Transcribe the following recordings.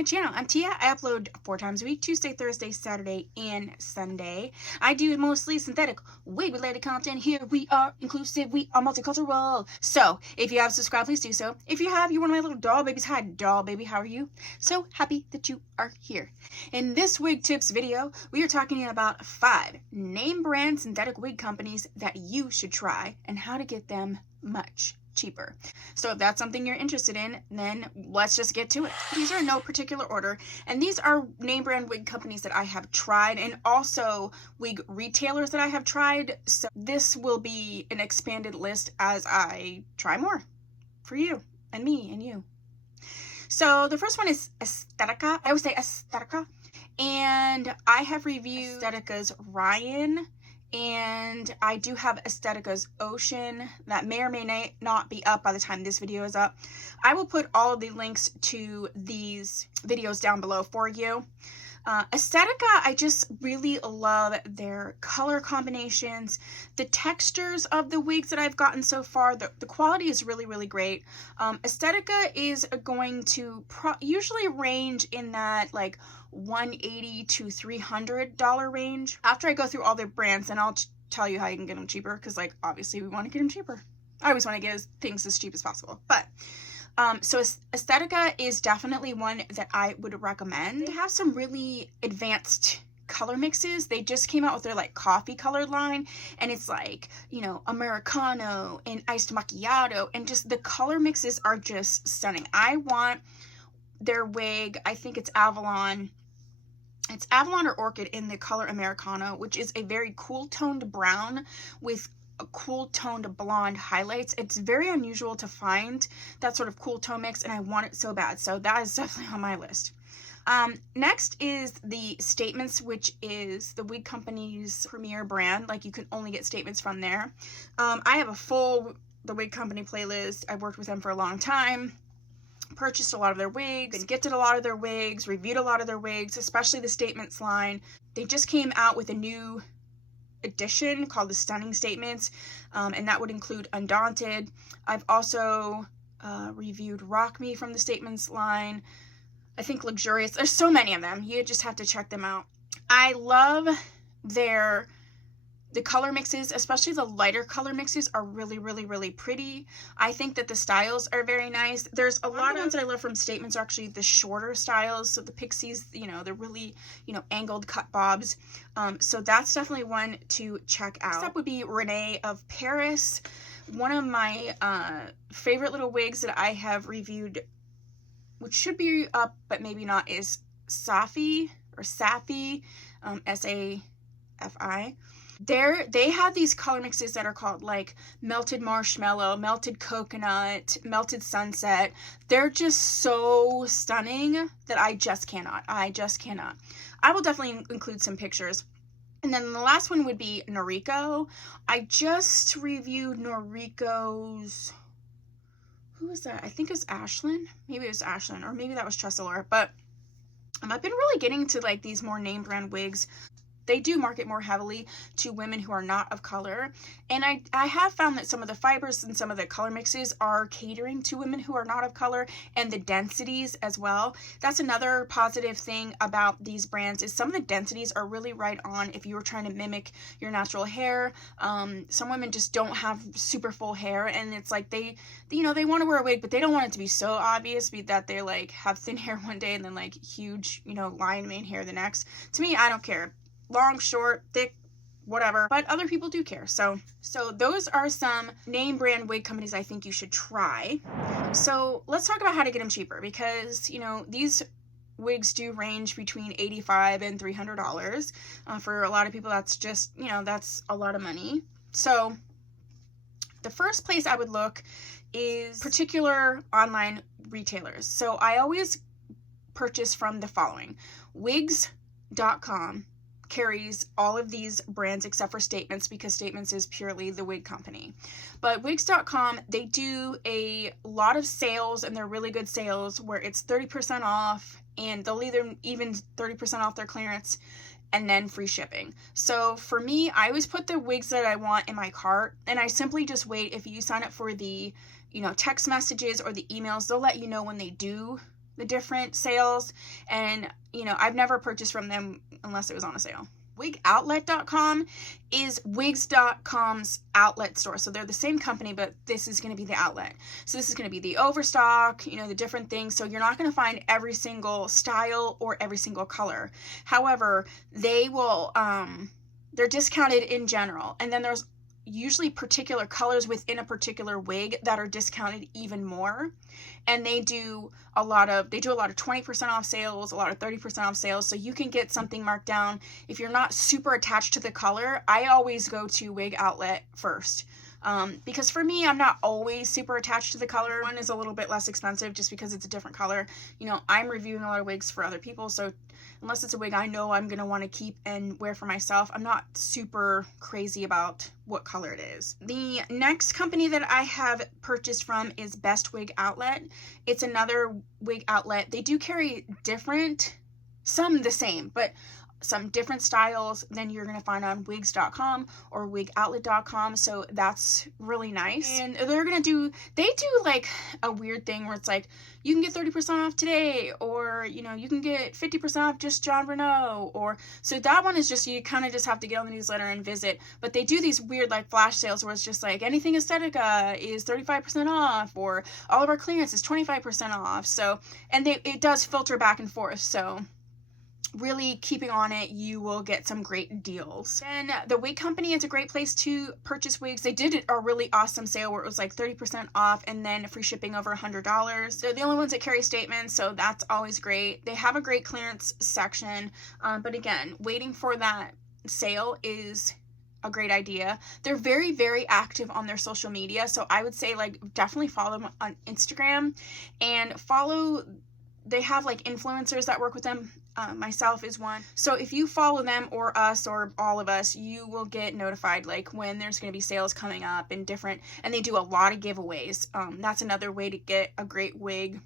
my channel. I'm Tia. I upload 4 times a week, Tuesday, Thursday, Saturday, and Sunday. I do mostly synthetic wig related content. Here we are inclusive, we are multicultural. So if you have subscribed, please do so. If you have, you're one of my little doll babies. Hi doll baby, how are you? So happy that you are here. In this wig tips video, we are talking about 5 name brand synthetic wig companies that you should try and how to get them much cheaper. So if that's something you're interested in, then let's just get to it. These are in no particular order, and these are name brand wig companies that I have tried and also wig retailers that I have tried. So this will be an expanded list as I try more for you and me and you. So the first one is Estetica. I always say Estetica, and I have reviewed Estetica's Ryan, and I do have Estetica's Ocean that may or may not be up by the time this video is up. I will put all of the links to these videos down below for you. Estetica, I just really love their color combinations, the textures of the wigs that I've gotten so far. The quality is really, really great. Estetica is going to usually range in that like $180 to $300 range. After I go through all their brands, then I'll tell you how you can get them cheaper, because like obviously we want to get them cheaper. I always want to get things as cheap as possible. But so Estetica is definitely one that I would recommend. They have some really advanced color mixes. They just came out with their like coffee colored line, and it's like, you know, Americano and iced macchiato, and just the color mixes are just stunning. I want their wig, I think it's Avalon. It's Avalon or Orchid in the color Americano, which is a very cool toned brown with a cool toned blonde highlights. It's very unusual to find that sort of cool tone mix, and I want it so bad. So that is definitely on my list. Next is the Statements, which is the wig company's premier brand. Like, you can only get Statements from there. I have a full The Wig Company playlist. I've worked with them for a long time. Purchased a lot of their wigs and gifted a lot of their wigs, reviewed a lot of their wigs, especially the Statements line. They just came out with a new edition called the Stunning Statements, and that would include Undaunted. I've also reviewed Rock Me from the Statements line. I think Luxurious. There's so many of them. You just have to check them out. I love the color mixes, especially the lighter color mixes, are really, really, really pretty. I think that the styles are very nice. There's a lot of ones that I love from Statements are actually the shorter styles. So the Pixies, you know, they're really, you know, angled cut bobs. So that's definitely one to check out. Next up would be Rene of Paris. One of my favorite little wigs that I have reviewed, which should be up but maybe not, is Safi or Safi, S-A-F-I. They have these color mixes that are called like melted marshmallow, melted coconut, melted sunset. They're just so stunning that I just cannot. I will definitely include some pictures. And then the last one would be Noriko. I just reviewed Noriko's, who was that? I think it was Ashlyn. Maybe it was Ashlyn, or maybe that was Tresselor. But I've been really getting to like these more name brand wigs. They do market more heavily to women who are not of color, and I have found that some of the fibers and some of the color mixes are catering to women who are not of color, and the densities as well. That's another positive thing about these brands, is some of the densities are really right on if you were trying to mimic your natural hair. Some women just don't have super full hair, and it's like they want to wear a wig, but they don't want it to be so obvious that they like have thin hair one day and then like huge, you know, lion mane hair the next. To me, I don't care. Long, short, thick, whatever, but other people do care. So those are some name brand wig companies I think you should try. So let's talk about how to get them cheaper, because, you know, these wigs do range between $85 and $300. For a lot of people, that's just, you know, that's a lot of money. So the first place I would look is particular online retailers. So I always purchase from the following. Wigs.com carries all of these brands except for Statements, because Statements is purely the wig company. But Wigs.com, they do a lot of sales, and they're really good sales where it's 30% off, and they'll even 30% off their clearance, and then free shipping. So for me, I always put the wigs that I want in my cart, and I simply just wait. If you sign up for the, you know, text messages or the emails, they'll let you know when they do the different sales, and you know, I've never purchased from them unless it was on a sale. WigOutlet.com is Wigs.com's outlet store. So they're the same company, but this is going to be the outlet. So this is going to be the overstock, you know, the different things. So you're not going to find every single style or every single color. However, they will, they're discounted in general. And then there's usually particular colors within a particular wig that are discounted even more. And they do a lot of 20% off sales, a lot of 30% off sales. So you can get something marked down. If you're not super attached to the color, I always go to Wig Outlet first. Because for me, I'm not always super attached to the color. One is a little bit less expensive just because it's a different color. You know, I'm reviewing a lot of wigs for other people, so unless it's a wig I know I'm going to want to keep and wear for myself, I'm not super crazy about what color it is. The next company that I have purchased from is Best Wig Outlet. It's another wig outlet. They do carry different, some the same, but some different styles than you're going to find on wigs.com or wigoutlet.com. So that's really nice. And they do like a weird thing where it's like, you can get 30% off today, or, you know, you can get 50% off just John Renault, or, so that one is just, you kind of just have to get on the newsletter and visit. But they do these weird like flash sales where it's just like anything Estetica is 35% off, or all of our clearance is 25% off. So, and it does filter back and forth. So really keeping on it, you will get some great deals. And the wig company is a great place to purchase wigs. They did a really awesome sale where it was like 30% off and then free shipping over $100. They're the only ones that carry statements, so that's always great. They have a great clearance section, but again, waiting for that sale is a great idea. They're very, very active on their social media, so I would say like definitely follow them on Instagram and they have like influencers that work with them. Myself is one. So if you follow them or us or all of us, you will get notified like when there's going to be sales coming up and they do a lot of giveaways. That's another way to get a great wig,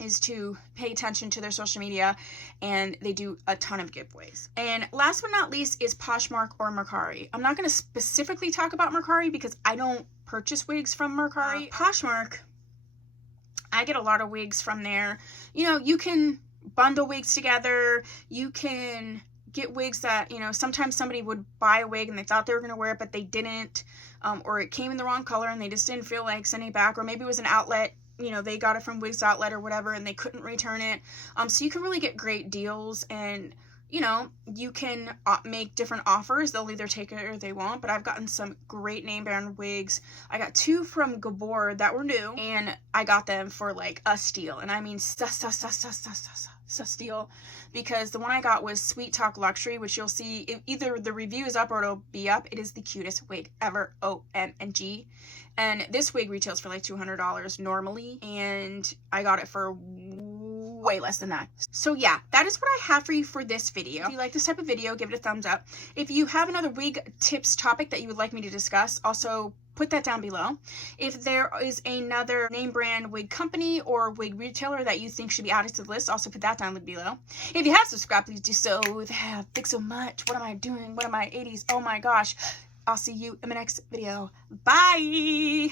is to pay attention to their social media, and they do a ton of giveaways. And last but not least is Poshmark or Mercari. I'm not going to specifically talk about Mercari because I don't purchase wigs from Mercari. Poshmark, I get a lot of wigs from there. You know, you can bundle wigs together. You can get wigs that, you know, sometimes somebody would buy a wig and they thought they were going to wear it, but they didn't, or it came in the wrong color and they just didn't feel like sending it back, or maybe it was an outlet, you know, they got it from Wigs Outlet or whatever and they couldn't return it. So you can really get great deals, and you know, you can make different offers. They'll either take it or they won't, but I've gotten some great name brand wigs. I got 2 from Gabor that were new, and I got them for like a steal. And I mean, steal, because the one I got was Sweet Talk Luxury, which you'll see either the review is up or it'll be up. It is the cutest wig ever, OMG. And this wig retails for like $200 normally, and I got it for way less than that. So yeah, that is what I have for you for this video. If you like this type of video, give it a thumbs up. If you have another wig tips topic that you would like me to discuss, also put that down below. If there is another name brand wig company or wig retailer that you think should be added to the list, also put that down below. If you have subscribed, please do so. Thanks so much. What am I doing? What am I, 80s? Oh my gosh. I'll see you in my next video. Bye!